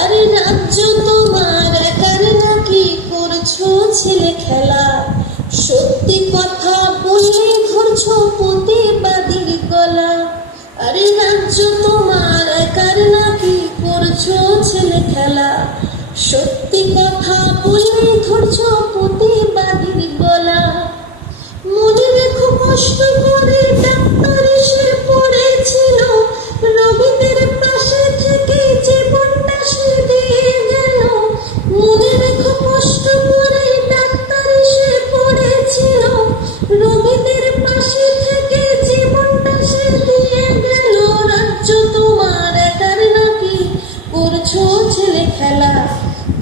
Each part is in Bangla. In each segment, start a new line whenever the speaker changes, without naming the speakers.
আরে রাজ্য তোমার একার নাকি করছ ছেলে খেলা? সত্যি কথা বললে ধরছো প্রতিবাদীর গলা। আরে রাজ্য তোমার একার নাকি করছ ছেলে খেলা? সত্যি কথা বললে ধরছো প্রতিবাদীর গলা। মনে রেখো কষ্ট খেলা?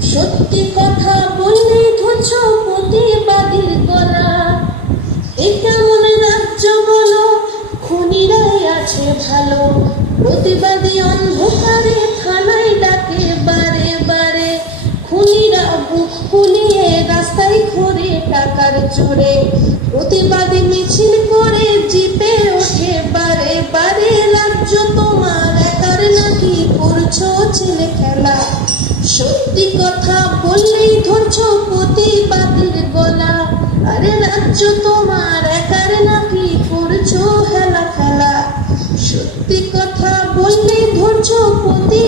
সত্যি কথা বললে ধরছো প্রতিবাদীর গলা। এই কেমন রাজ্য বলো? খুনিরাই আছে ভালো। প্রতিবাদী জোরে প্রতিবাদী মিছিল করে জিপে ওঠে বারে বারে। লাগছ তোমার একার নাকি করছ ছেলে খেলা। সত্যি কথা বললেই ধরছো প্রতিবাদীর গলা। আরে রাজ্য তোমার একার নাকি করছ হেলা খেলা। সত্যি কথা বললেই ধরছো প্রতি